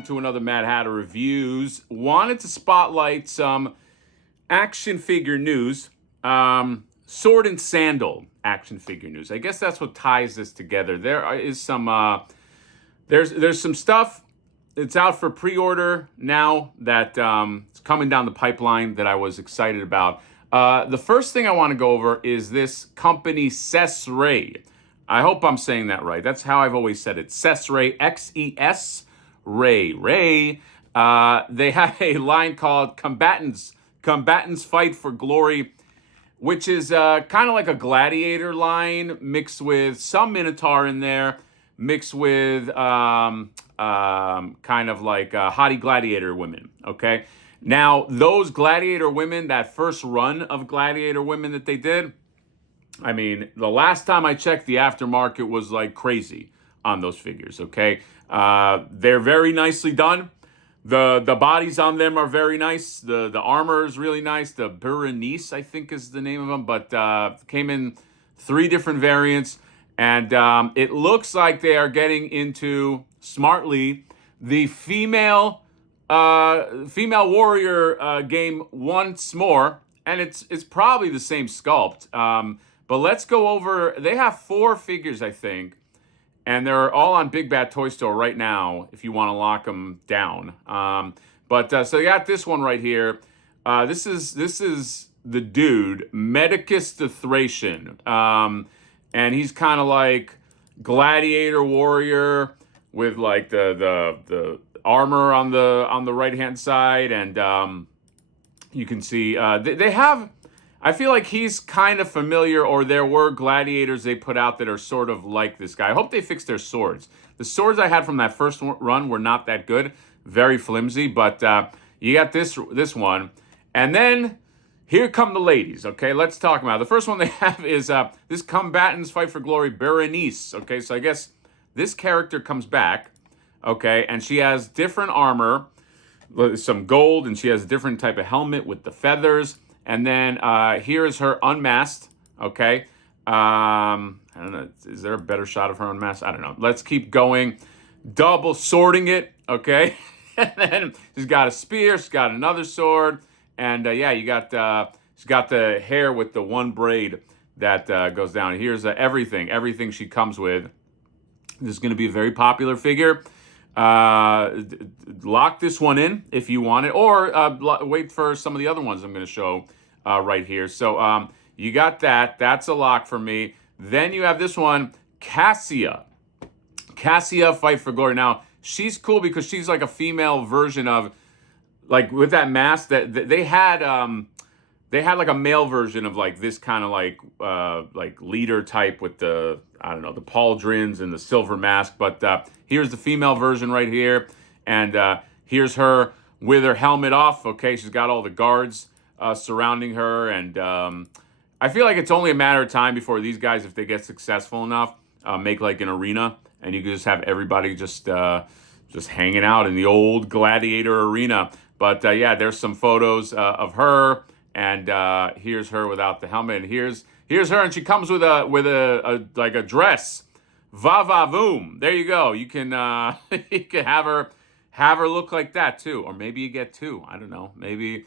welcome to another Mad Hatter Reviews. Wanted to spotlight some action figure news. Sword and sandal action figure news. I guess that's what ties this together. There is some there's some stuff that's out for pre-order now that it's coming down the pipeline that I was excited about. The first thing I want to go over is this company Xesray. I hope I'm saying that right. That's how I've always said it. Xesray, X-E-S, Ray. They have a line called Combatants Fight for Glory, which is kind of like a gladiator line mixed with some Minotaur in there, mixed with kind of like hottie gladiator women, okay? Now, those gladiator women, that first run of gladiator women that they did, I mean, the last time I checked, the aftermarket was like crazy on those figures, okay? They're very nicely done. The bodies on them are very nice. The armor is really nice. The Berenice, I think, is the name of them, but came in 3 different variants. And it looks like they are getting into, smartly, the female warrior game once more. And it's probably the same sculpt. But let's go over, they have 4 figures, I think, and they're all on Big Bad Toy Store right now if you want to lock them down. So you got this one right here. This is the dude, Medicus the Thracian. And he's kind of like gladiator warrior with like the armor on the right-hand side. And you can see they have... I feel like he's kind of familiar, or there were gladiators they put out that are sort of like this guy. I hope they fixed their swords. The swords I had from that first run were not that good. Very flimsy, but you got this one. And then here come the ladies, okay? Let's talk about it. The first one they have is this Combatants Fight for Glory Berenice, okay? So I guess this character comes back, okay? And she has different armor, some gold, and she has a different type of helmet with the feathers. And then here's her unmasked, okay? I don't know, is there a better shot of her unmasked? I don't know. Let's keep going. Double swording it, okay? And then she's got a spear, she's got another sword. And yeah, you got, she's got the hair with the one braid that goes down. Here's everything she comes with. This is going to be a very popular figure. Lock this one in if you want it, or wait for some of the other ones I'm going to show right here. So you got that. That's a lock for me. Then you have this one, Cassia Fight for Glory. Now, she's cool because she's like a female version of, like, with that mask that they had like a male version of like this kind of like leader type with the, I don't know, the pauldrons and the silver mask. But here's the female version right here. And here's her with her helmet off. Okay, she's got all the guards surrounding her. And I feel like it's only a matter of time before these guys, if they get successful enough, make like an arena. And you can just have everybody just hanging out in the old gladiator arena. But yeah, there's some photos of her. And here's her without the helmet. And here's her, and she comes with a like a dress. Va va voom. There you go. You can you can have her look like that too, or maybe you get 2. I don't know. Maybe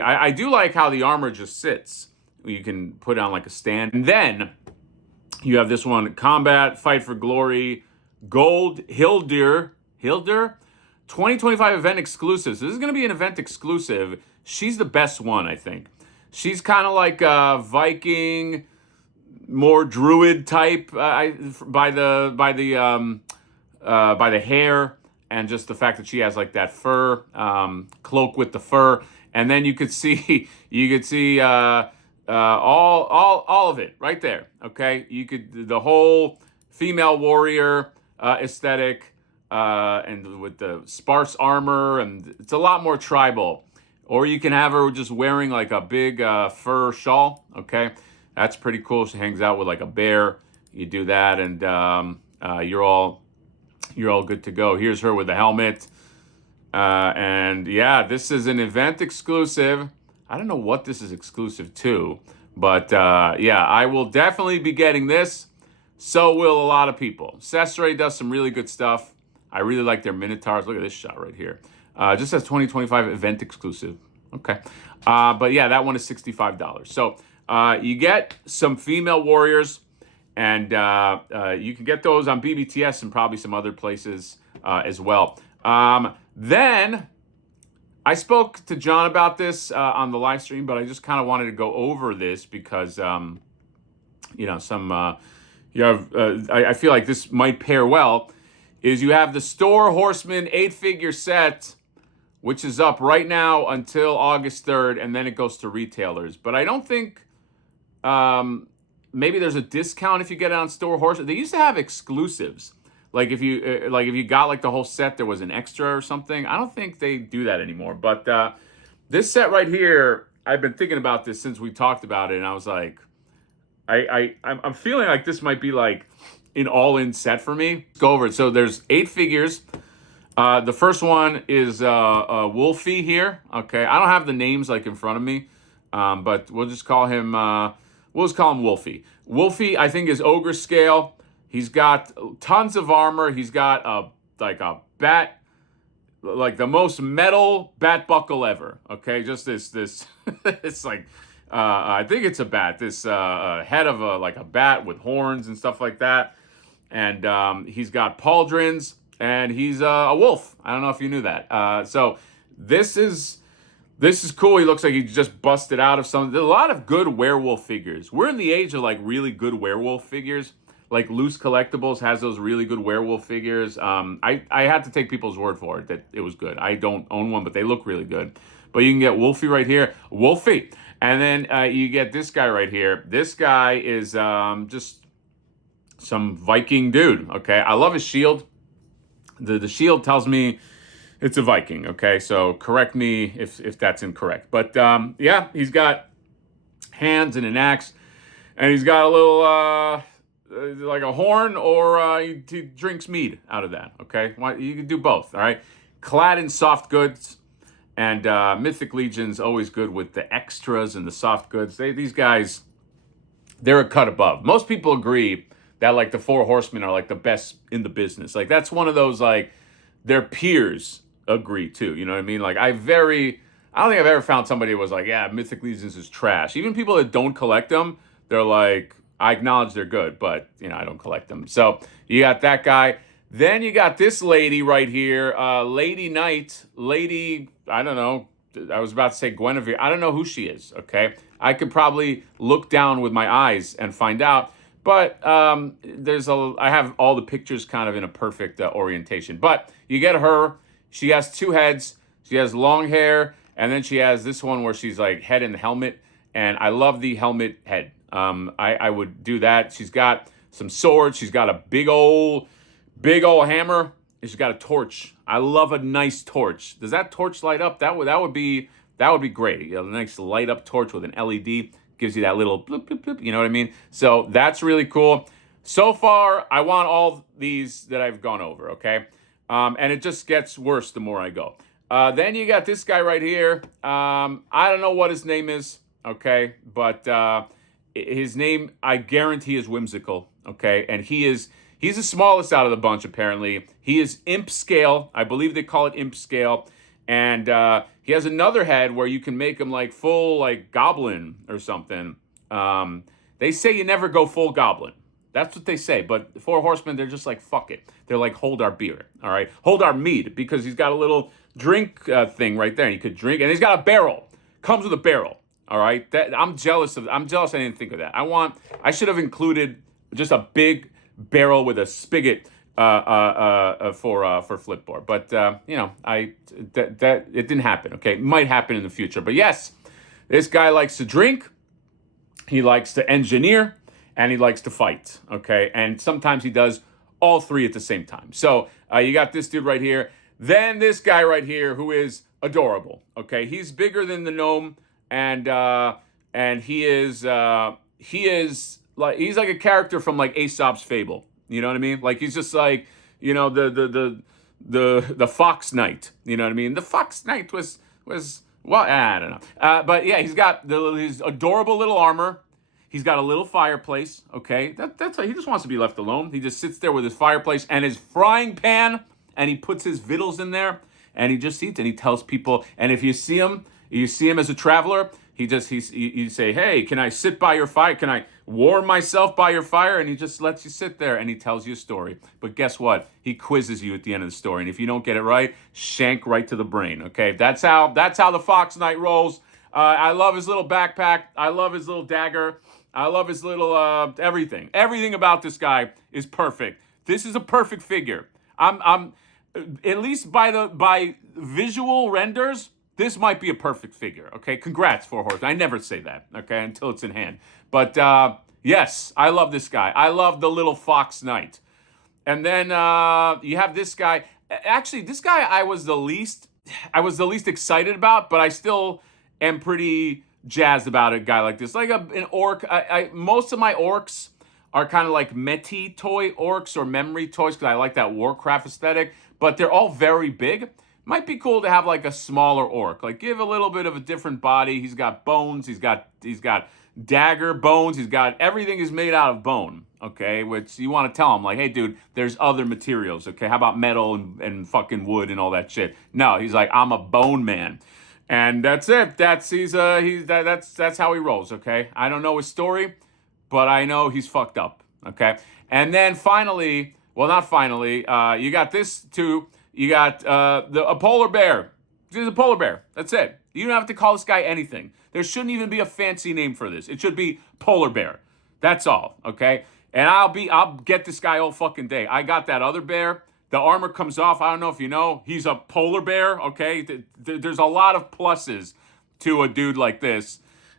I do like how the armor just sits. You can put it on like a stand. And then you have this one, Combat Fight for Glory Gold Hildur 2025 event exclusive. So this is going to be an event exclusive. She's the best one, I think. She's kind of like a Viking, more druid type by the hair, and just the fact that she has like that fur cloak with the fur. And then you could see all of it right there. Okay, you could, the whole female warrior aesthetic, and with the sparse armor, and it's a lot more tribal. Or you can have her just wearing like a big fur shawl, okay? That's pretty cool. She hangs out with like a bear. You do that, and you're all good to go. Here's her with the helmet. And yeah, this is an event exclusive. I don't know what this is exclusive to, but yeah, I will definitely be getting this. So will a lot of people. Xesray does some really good stuff. I really like their Minotaurs. Look at this shot right here. Just says 2025 event exclusive. Okay. But yeah, that one is $65. So you get some female warriors, and you can get those on BBTS and probably some other places as well. Then I spoke to John about this on the live stream, but I just kind of wanted to go over this because, you know, I feel like this might pair well, is you have the Store Horseman 8-figure set, which is up right now until August 3rd, and then it goes to retailers. But I don't think, maybe there's a discount if you get it on Store Horseman. They used to have exclusives. Like if you got like the whole set, there was an extra or something. I don't think they do that anymore. But this set right here, I've been thinking about this since we talked about it, and I was like, I'm feeling like this might be like an all-in set for me. Let's go over it. So there's 8 figures. The first one is Wolfie here. Okay, I don't have the names like in front of me, but we'll just call him Wolfie. Wolfie, I think, is ogre scale. He's got tons of armor. He's got a bat, like the most metal bat buckle ever. Okay, just this it's like I think it's a bat. This head of a bat with horns and stuff like that. And he's got pauldrons, and he's a wolf. I don't know if you knew that. So this is cool. He looks like he just busted out of something. There's a lot of good werewolf figures. We're in the age of like really good werewolf figures. Like Loose Collectibles has those really good werewolf figures. I had to take people's word for it that it was good. I don't own one, but they look really good. But you can get Wolfie right here. Wolfie. And then you get this guy right here. This guy is just some Viking dude, okay? I love his shield. The shield tells me it's a Viking, okay? So correct me if that's incorrect. But yeah, he's got hands and an axe. And he's got a little... like a horn, or he drinks mead out of that, okay? You can do both, all right? Clad in soft goods, and Mythic Legions always good with the extras and the soft goods. These guys, they're a cut above. Most people agree that like the Four Horsemen are like the best in the business. Like that's one of those like their peers agree too. You know what I mean? Like I don't think I've ever found somebody who was like, yeah, Mythic Legions is trash. Even people that don't collect them, they're like, I acknowledge they're good, but, you know, I don't collect them. So you got that guy. Then you got this lady right here, Lady Knight. Lady, I don't know. I was about to say Guinevere. I don't know who she is, okay? I could probably look down with my eyes and find out. But I have all the pictures kind of in a perfect orientation. But you get her. She has 2 heads. She has long hair. And then she has this one where she's like head in the helmet. And I love the helmet head. I would do that. She's got some swords. She's got a big old hammer. And she's got a torch. I love a nice torch. Does that torch light up? That would be great. You know, a nice light up torch with an LED gives you that little bloop, bloop, bloop. You know what I mean? So that's really cool. So far, I want all these that I've gone over. Okay, and it just gets worse the more I go. Then you got this guy right here. I don't know what his name is. Okay, but his name, I guarantee, is whimsical, okay? And he's the smallest out of the bunch, apparently. He is imp scale. I believe they call it imp scale. And he has another head where you can make him like full like goblin or something. They say you never go full goblin. That's what they say. But the Four Horsemen, they're just like, fuck it. They're like, hold our beer, all right? Hold our mead, because he's got a little drink thing right there. And you could drink. And he's got a barrel. Comes with a barrel. All right, I'm jealous I didn't think of that. I should have included just a big barrel with a spigot for Flipboard. But you know, that it didn't happen. Okay, it might happen in the future. But yes, this guy likes to drink. He likes to engineer, and he likes to fight. Okay, and sometimes he does all 3 at the same time. So you got this dude right here. Then this guy right here, who is adorable. Okay, he's bigger than the gnome. And he is like, he's like a character from like Aesop's Fable. You know what I mean? Like he's just like, you know, the Fox Knight. You know what I mean? The Fox Knight was well, I don't know. But yeah, he's got his adorable little armor. He's got a little fireplace. Okay, that's he just wants to be left alone. He just sits there with his fireplace and his frying pan. and he puts his victuals in there, and he just eats, and he tells people. And if you see him as a traveler, you say, hey, can I sit by your fire? Can I warm myself by your fire? And he just lets you sit there, and he tells you a story. But guess what? He quizzes you at the end of the story, and if you don't get it right, shank right to the brain. Okay, that's how the Fox Knight rolls. I love his little backpack. I love his little dagger. I love his little everything. Everything about this guy is perfect. This is a perfect figure. I'm at least by visual renders, this might be a perfect figure. Okay, congrats, Four Horsemen. I never say that. Okay, until it's in hand. But yes, I love this guy. I love the little Fox Knight. And then you have this guy. Actually, this guy I was the least excited about, but I still am pretty jazzed about a guy like this. Like an orc. Most of my orcs are kind of like Meti toy orcs or memory toys because I like that Warcraft aesthetic, but they're all very big. Might be cool to have like a smaller orc. Like give a little bit of a different body. He's got bones. He's got dagger bones. He's got everything is made out of bone. Okay, which you want to tell him like, hey, dude, there's other materials. Okay, how about metal and fucking wood and all that shit? No, he's like, I'm a bone man. And that's it. That's how he rolls, okay? I don't know his story, but I know he's fucked up, okay? And then finally, well, not finally, you got this too. You got a polar bear. He's a polar bear. That's it. You don't have to call this guy anything. There shouldn't even be a fancy name for this. It should be polar bear. That's all, okay? And I'll get this guy all fucking day. I got that other bear. The armor comes off. I don't know if you know. He's a polar bear, okay? There's a lot of pluses to a dude like this.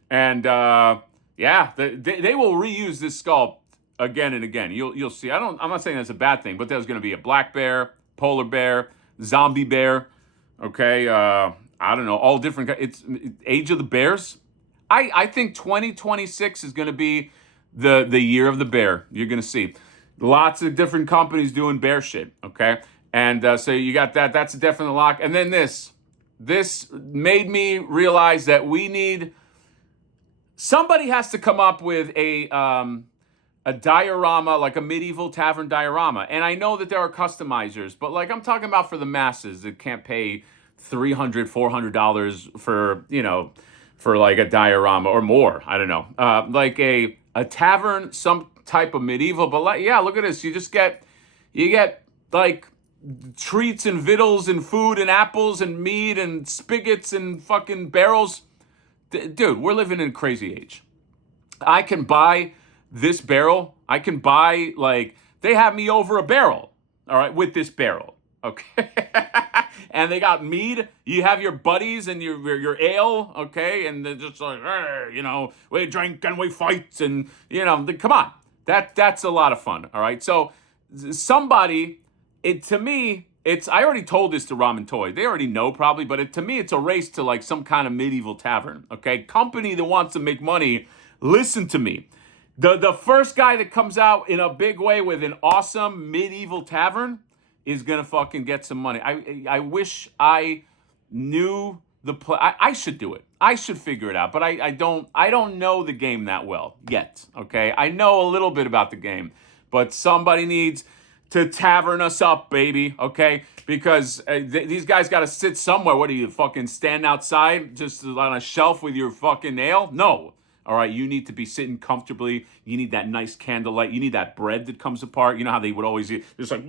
And, yeah, they will reuse this sculpt again and again. You'll see. I'm not saying that's a bad thing, but there's going to be a black bear, polar bear, zombie bear, okay? I don't know, all different. It's Age of the Bears. I think 2026 is going to be the year of the bear. You're going to see. Lots of different companies doing bear shit, okay? And so you got that. That's a definite lock. And then this made me realize that somebody has to come up with a diorama, like a medieval tavern diorama. And I know that there are customizers, but like I'm talking about for the masses that can't pay $300, $400 for like a diorama or more. I don't know. Like a tavern, some type of medieval, but like, yeah, look at this. You get like treats and victuals and food and apples and meat and spigots and fucking barrels. Dude, we're living in a crazy age. I can buy this barrel. I can buy, like, they have me over a barrel, all right, with this barrel, okay? And they got mead. You have your buddies and your ale, okay? And they're just like, we drink and we fight and, come on. That's a lot of fun, all right? So somebody, to me, I already told this to Ramen Toy. They already know probably, but to me, it's a race to like some kind of medieval tavern, okay? Company that wants to make money, listen to me. The first guy that comes out in a big way with an awesome medieval tavern is gonna fucking get some money. I wish I knew the play. I should do it. I should figure it out, but I don't know the game that well yet, okay? I know a little bit about the game, but somebody needs to tavern us up, baby, okay? Because these guys got to sit somewhere. What do you fucking stand outside just on a shelf with your fucking ale? No. All right, you need to be sitting comfortably. You need that nice candlelight. You need that bread that comes apart. You know how they would always eat, just like,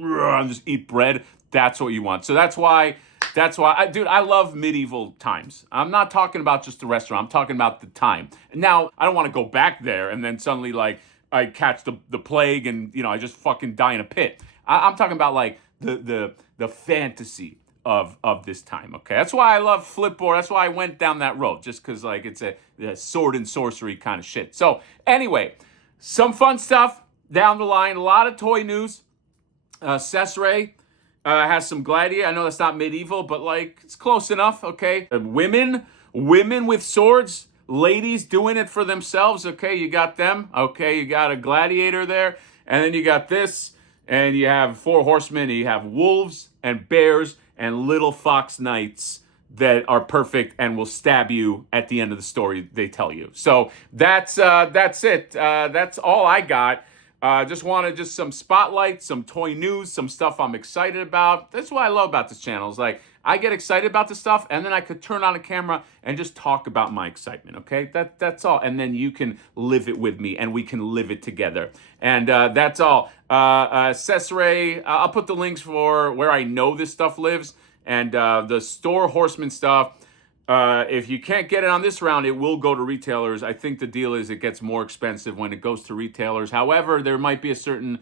just eat bread? That's what you want. So that's why, dude, I love medieval times. I'm not talking about just the restaurant. I'm talking about the time. Now, I don't want to go back there and then suddenly, like, I catch the plague and, I just fucking die in a pit. I'm talking about, like, the fantasy of this time, okay? That's why I love Flipboard. That's why I went down that road, just because, like, it's a sword and sorcery kind of shit. So, anyway, some fun stuff down the line. A lot of toy news. Xesray has some gladiator. I know that's not medieval, but, like, it's close enough, okay? Women with swords. Ladies doing it for themselves, okay? You got them, okay? You got a gladiator there. And then you got this. And you have four horsemen. And you have wolves and bears and little fox knights that are perfect and will stab you at the end of the story, they tell you. So that's it. That's all I got. Just wanted just some spotlight, some toy news, some stuff I'm excited about. That's what I love about this channel. Is like I get excited about the stuff, and then I could turn on a camera and just talk about my excitement. Okay, that's all. And then you can live it with me, and we can live it together. And that's all. Xesray, I'll put the links for where I know this stuff lives, and the store Horseman stuff. If you can't get it on this round, it will go to retailers. I think the deal is it gets more expensive when it goes to retailers. However, there might be a certain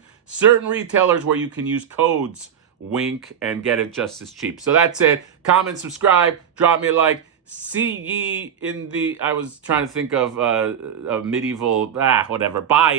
retailers where you can use codes, wink, and get it just as cheap. So that's it. Comment, subscribe, drop me a like. See ye in the, I was trying to think of a medieval, whatever. Bye.